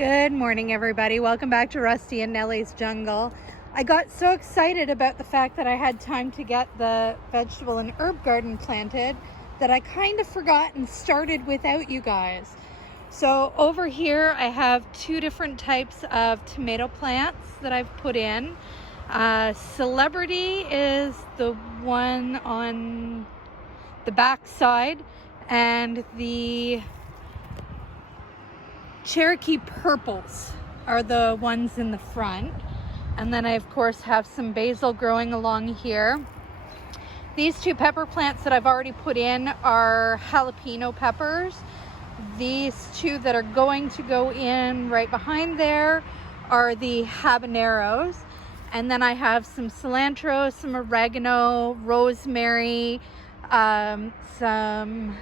Good morning, everybody. Welcome back to Rusty and Nelly's Jungle. I got so excited about the fact that I had time to get the vegetable and herb garden planted that I kind of forgot and started without you guys. So over here I have two different types of tomato plants that I've put in. Celebrity is the one on the back side, and the Cherokee purples are the ones in the front. And then I of course have some basil growing along here. These two pepper plants that I've already put in are jalapeno peppers. These two that are going to go in right behind there are the habaneros. And then I have some cilantro, some oregano, rosemary, some,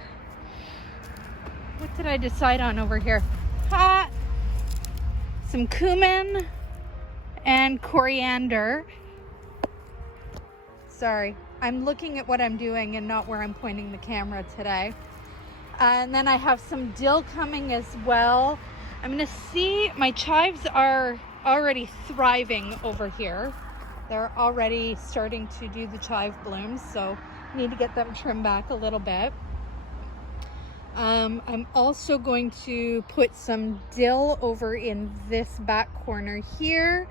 what did I decide on over here? Some cumin and coriander. Sorry, I'm looking at what I'm doing and not where I'm pointing the camera today. And then I have some dill coming as well. I'm gonna see, my chives are already thriving over here. They're already starting to do the chive blooms, so I need to get them trimmed back a little bit. I'm also going to put some dill over in this back corner here.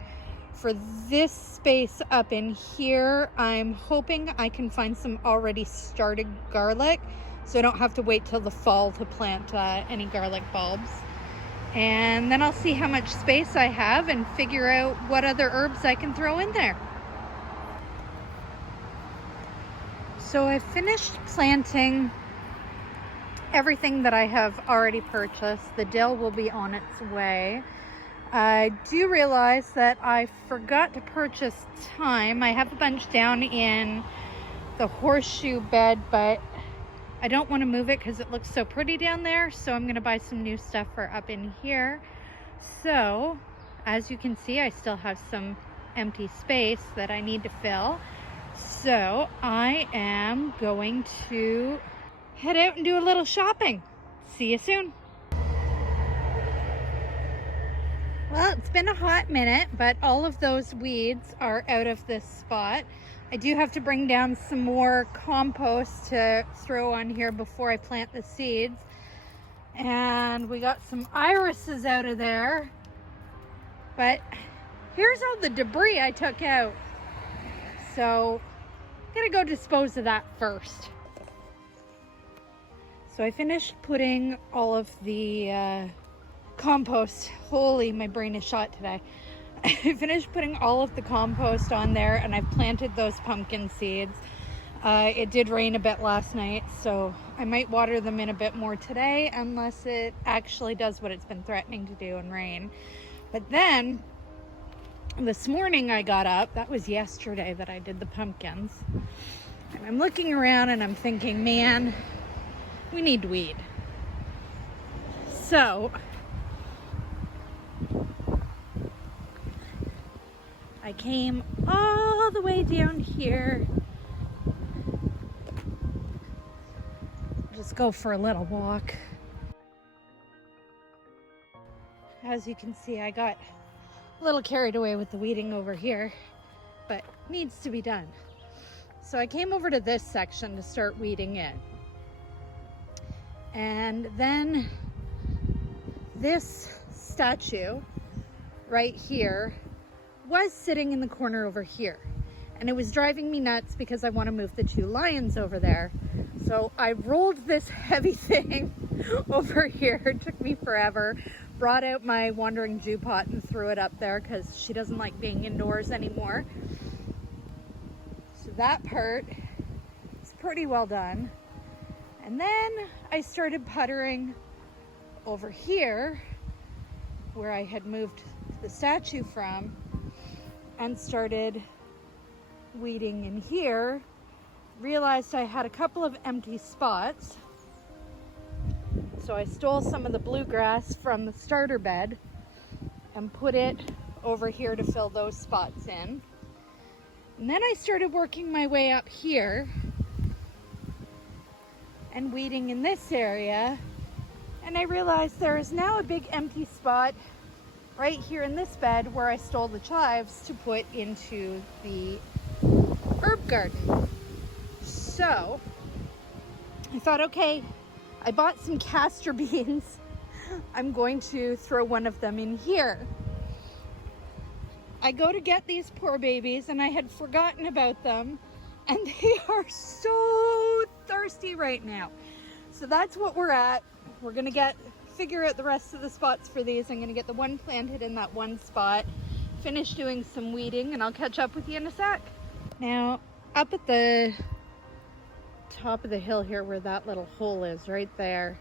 For this space up in here, I'm hoping I can find some already started garlic, so I don't have to wait till the fall to plant any garlic bulbs. And then I'll see how much space I have and figure out what other herbs I can throw in there. So I finished planting everything that I have already purchased. The dill will be on its way. I do realize that I forgot to purchase thyme. I have a bunch down in the horseshoe bed, but I don't want to move it because it looks so pretty down there. So I'm going to buy some new stuff for up in here. So as you can see, I still have some empty space that I need to fill. So I am going to head out and do a little shopping. See you soon. Well, it's been a hot minute, but all of those weeds are out of this spot. I do have to bring down some more compost to throw on here before I plant the seeds. And we got some irises out of there. But here's all the debris I took out. So I'm gonna go dispose of that first. So I finished putting all of the compost. Holy, my brain is shot today. I finished putting all of the compost on there, and I've planted those pumpkin seeds. It did rain a bit last night, so I might water them in a bit more today unless it actually does what it's been threatening to do and rain. But then this morning I got up, that was yesterday that I did the pumpkins, and I'm looking around and I'm thinking, man, we need to weed. So I came all the way down here. Just go for a little walk. As you can see, I got a little carried away with the weeding over here, but needs to be done. So I came over to this section to start weeding it. And then this statue right here was sitting in the corner over here, and it was driving me nuts because I want to move the two lions over there. So I rolled this heavy thing over here. It took me forever. Brought out my wandering Jew pot and threw it up there because she doesn't like being indoors anymore. So that part is pretty well done. And then I started puttering over here where I had moved the statue from, and started weeding in here. Realized I had a couple of empty spots, so I stole some of the bluegrass from the starter bed and put it over here to fill those spots in. And then I started working my way up here and weeding in this area, and I realized there is now a big empty spot right here in this bed where I stole the chives to put into the herb garden. So I thought, okay, I bought some castor beans. I'm going to throw one of them in here. I go to get these poor babies and I had forgotten about them, and they are so thirsty right now. So that's what we're at. We're gonna figure out the rest of the spots for these. I'm gonna get the one planted in that one spot, finish doing some weeding, and I'll catch up with you in a sec. Now, up at the top of the hill here where that little hole is, right there,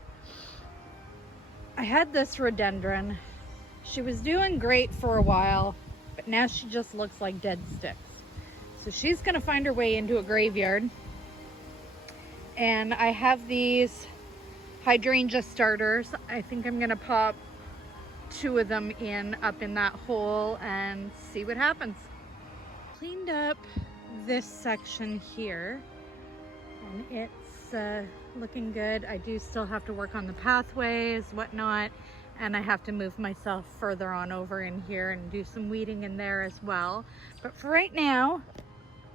I had this rhododendron. She was doing great for a while, but now she just looks like dead sticks. So she's gonna find her way into a graveyard. And I have these hydrangea starters. I think I'm gonna pop 2 of them up in that hole and see what happens. Cleaned up this section here, and it's looking good. I do still have to work on the pathways, whatnot, and I have to move myself further on over in here and do some weeding in there as well. But for right now,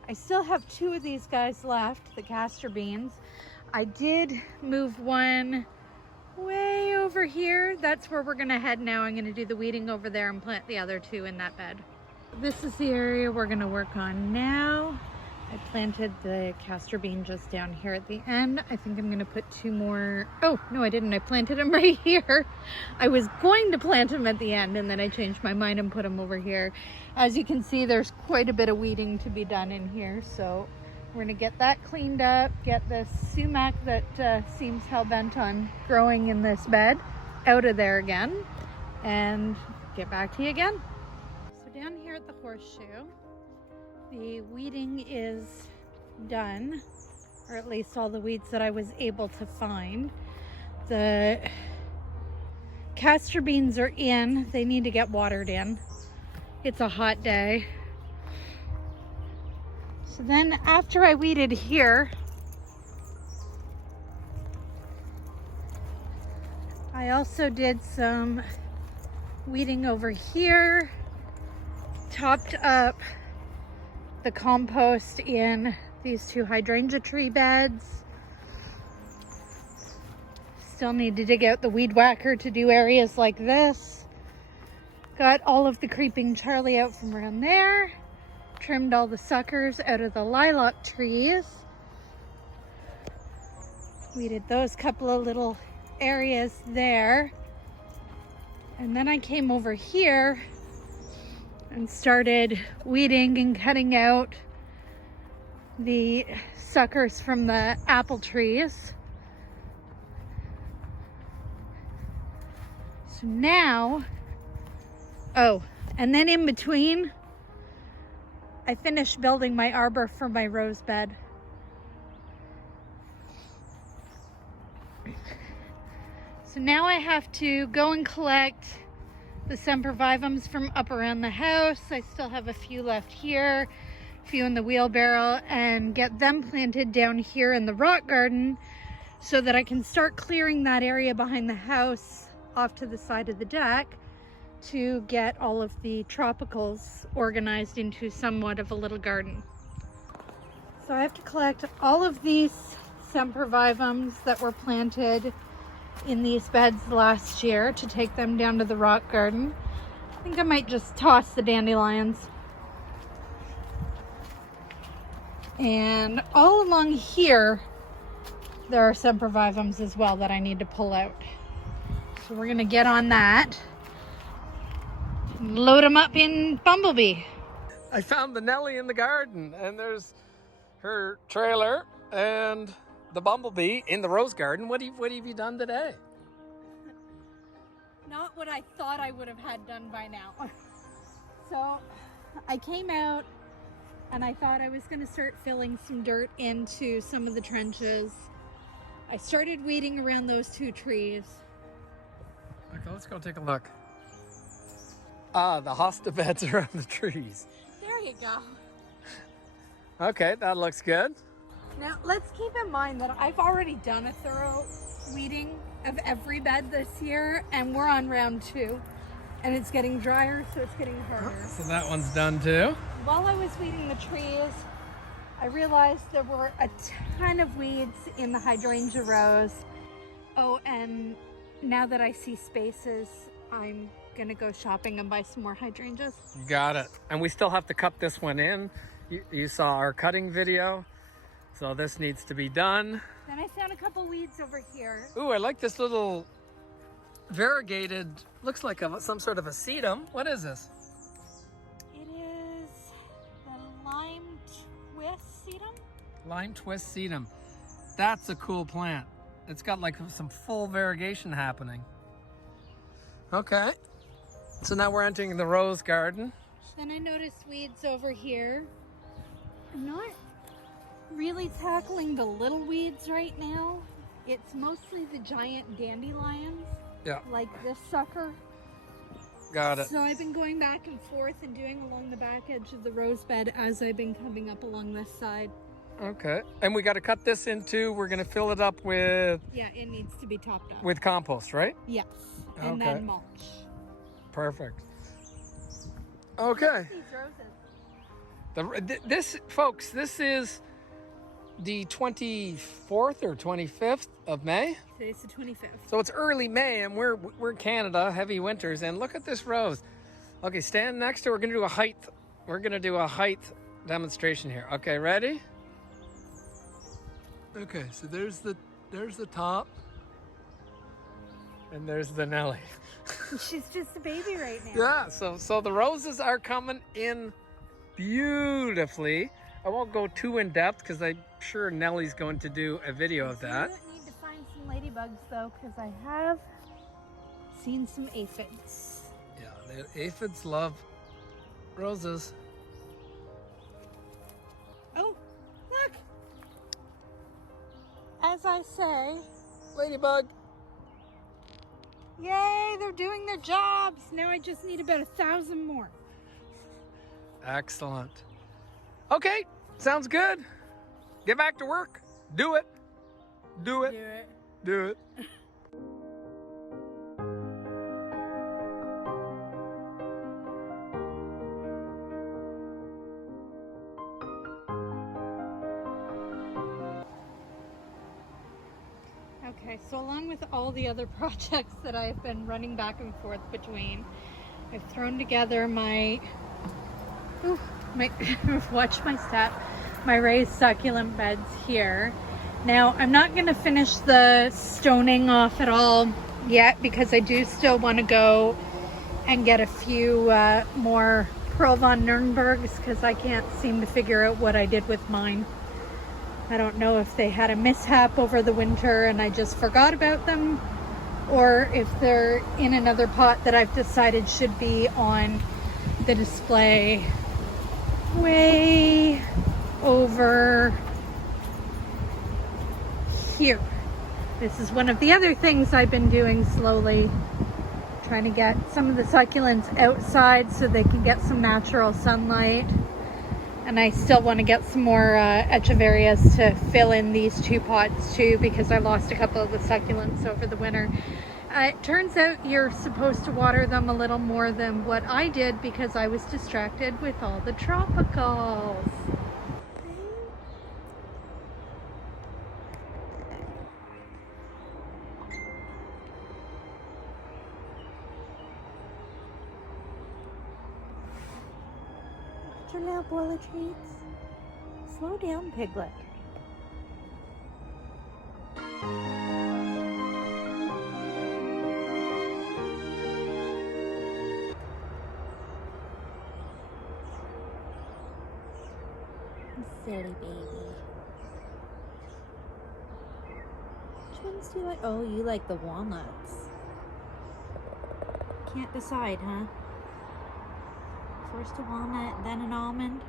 I still have 2 of these guys left, the castor beans. I did move one way over here. That's where we're gonna head now. I'm gonna do the weeding over there and plant the other 2 in that bed. This is the area we're gonna work on now. I planted the castor bean just down here at the end. I think I'm gonna put 2 more. Oh, no, I didn't. I planted them right here. I was going to plant them at the end, and then I changed my mind and put them over here. As you can see, there's quite a bit of weeding to be done in here, so we're gonna get that cleaned up, get this sumac that seems hell-bent on growing in this bed out of there again, and get back to you again. So down here at the horseshoe, the weeding is done, or at least all the weeds that I was able to find. The castor beans are in. They need to get watered in. It's a hot day. So then after I weeded here, I also did some weeding over here, topped up the compost in these 2 hydrangea tree beds. Still need to dig out the weed whacker to do areas like this. Got all of the creeping Charlie out from around there. Trimmed all the suckers out of the lilac trees. Weeded those couple of little areas there. And then I came over here and started weeding and cutting out the suckers from the apple trees. So now, oh, and then in between, I finished building my arbor for my rose bed. So now I have to go and collect the sempervivums from up around the house. I still have a few left here, a few in the wheelbarrow, and get them planted down here in the rock garden so that I can start clearing that area behind the house off to the side of the deck to get all of the tropicals organized into somewhat of a little garden. So I have to collect all of these sempervivums that were planted in these beds last year to take them down to the rock garden. I think I might just toss the dandelions. And all along here, there are sempervivums as well that I need to pull out. So we're gonna get on that. Load them up in Bumblebee. I found the Nelly in the garden, and there's her trailer and the Bumblebee in the rose garden. What have you done today? Not what I thought I would have had done by now. So I came out and I thought I was going to start filling some dirt into some of the trenches. I started weeding around those 2 trees. Okay, let's go take a look. Ah, the hosta beds around the trees. There you go. Okay, that looks good. Now let's keep in mind that I've already done a thorough weeding of every bed this year, and we're on round 2. And it's getting drier, so it's getting harder. So that one's done too. While I was weeding the trees, I realized there were a ton of weeds in the hydrangea rows. Oh, and now that I see spaces, I'm gonna go shopping and buy some more hydrangeas. Got it. And we still have to cut this one in. You saw our cutting video. So this needs to be done. Then I found a couple weeds over here. Ooh, I like this little variegated, looks like some sort of a sedum. What is this? It is the lime twist sedum. Lime twist sedum. That's a cool plant. It's got like some full variegation happening. Okay. So now we're entering the rose garden. Then I noticed weeds over here. I'm not really tackling the little weeds right now. It's mostly the giant dandelions. Yeah. Like this sucker. Got it. So I've been going back and forth and doing along the back edge of the rose bed as I've been coming up along this side. Okay. And we got to cut this into, we're going to fill it up with... Yeah, it needs to be topped up. With compost, right? Yes. And Okay. then mulch. Perfect. Okay. These roses. This, folks, this is the 24th or 25th of May. Today's the 25th. So it's early May and we're in Canada, heavy winters, and look at this rose. Okay, stand next to, we're gonna do a height demonstration here. Okay, ready? Okay, so there's the top. And there's the Nelly. She's just a baby right now. Yeah, so the roses are coming in beautifully. I won't go too in depth because I'm sure Nelly's going to do a video of that. I need to find some ladybugs though, because I have seen some aphids. Yeah, the aphids love roses. Oh, look! As I say, Ladybug. yay, they're doing their jobs. Now I just need about 1,000 more. Excellent. Okay, sounds good. Get back to work. Do it. Do it. Do it. Do it. Okay, so along with all the other projects that I've been running back and forth between, I've thrown together watch my step, my raised succulent beds here. Now, I'm not going to finish the stoning off at all yet because I do still want to go and get a few more Pearl von Nürnbergs because I can't seem to figure out what I did with mine. I don't know if they had a mishap over the winter and I just forgot about them, or if they're in another pot that I've decided should be on the display way over here. This is one of the other things I've been doing slowly, trying to get some of the succulents outside so they can get some natural sunlight. And I still want to get some more echeverias to fill in these two pots too, because I lost a couple of the succulents over the winter. It turns out you're supposed to water them a little more than what I did because I was distracted with all the tropicals. Your little bowl of treats. Slow down, Piglet. Silly baby. Which ones do you like? Oh, you like the walnuts. Can't decide, huh? First a walnut, then an almond.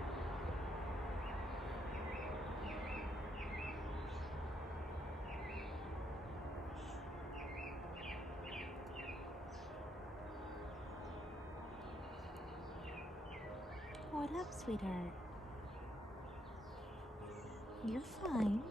What up, sweetheart? You're fine.